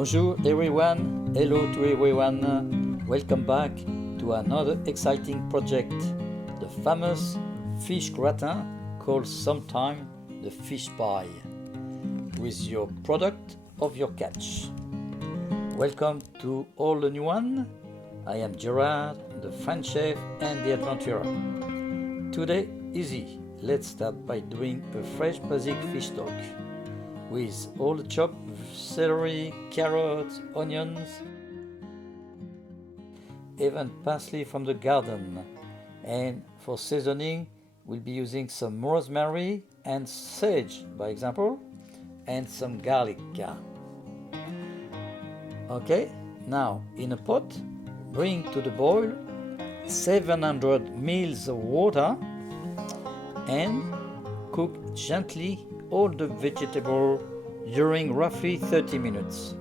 Bonjour everyone, hello to everyone, welcome back to another exciting project, the famous fish gratin called sometimes the fish pie, with your product of your catch. Welcome to all the new one. I am Gerard, the French chef and the adventurer. Today, easy. Let's start by doing a fresh basic fish stock with all the chopped celery, carrots, onions, even parsley from the garden. And for seasoning, we'll be using some rosemary and sage, by example, and some garlic. Okay, now in a pot, bring to the boil 700 ml of water and cook gently all the vegetable during roughly 30 minutes.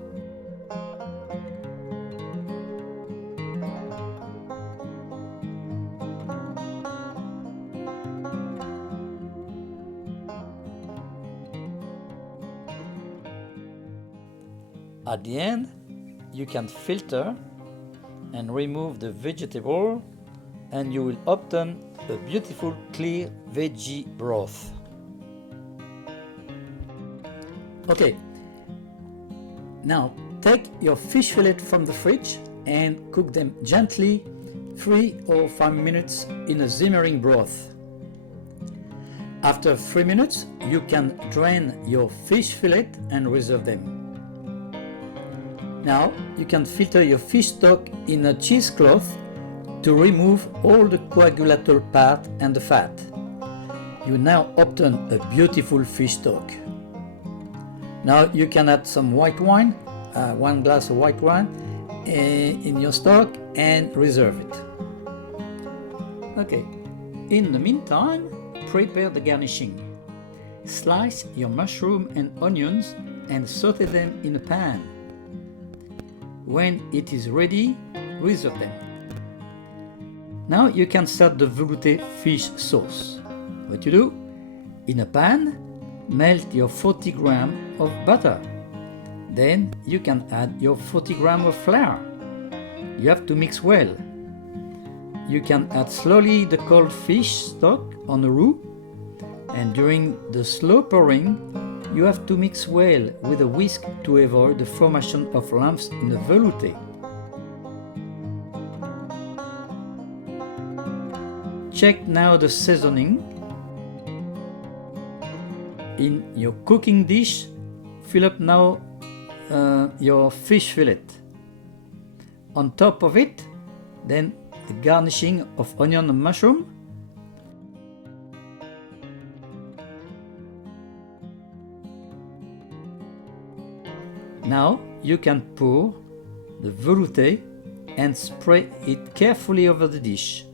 At the end, you can filter and remove the vegetable, and you will obtain a beautiful clear veggie broth. Okay, now take your fish fillet from the fridge and cook them gently 3 or 5 minutes in a simmering broth. After 3 minutes, you can drain your fish fillet and reserve them. Now you can filter your fish stock in a cheesecloth to remove all the coagulator part and the fat. You now obtain a beautiful fish stock. Now you can add some white wine, 1 glass of white wine in your stock and reserve it. Okay, in the meantime, prepare the garnishing. Slice your mushroom and onions and saute them in a pan. When it is ready, reserve them. Now you can start the velouté fish sauce. What you do? In a pan, melt your 40 grams of butter. Then you can add your 40 grams of flour. You have to mix well. You can add slowly the cold fish stock on the roux, and during the slow pouring, you have to mix well with a whisk to avoid the formation of lumps in the velouté. Check now the seasoning. In your cooking dish, fill up now your fish fillet. On top of it, then the garnishing of onion and mushroom. Now you can pour the velouté and spray it carefully over the dish.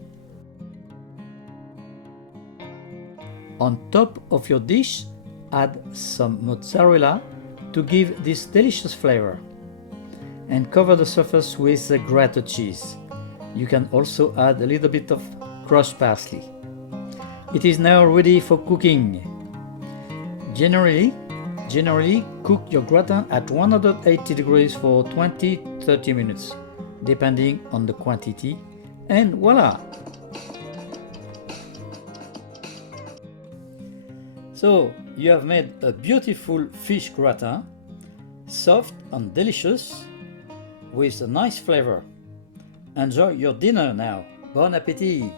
On top of your dish, add some mozzarella to give this delicious flavor, and cover the surface with the grated cheese. You can also add a little bit of crushed parsley. It is now ready for cooking. Generally cook your gratin at 180 degrees for 20-30 minutes, depending on the quantity, and voila! So you have made a beautiful fish gratin, soft and delicious, with a nice flavor. Enjoy your dinner now. Bon appétit!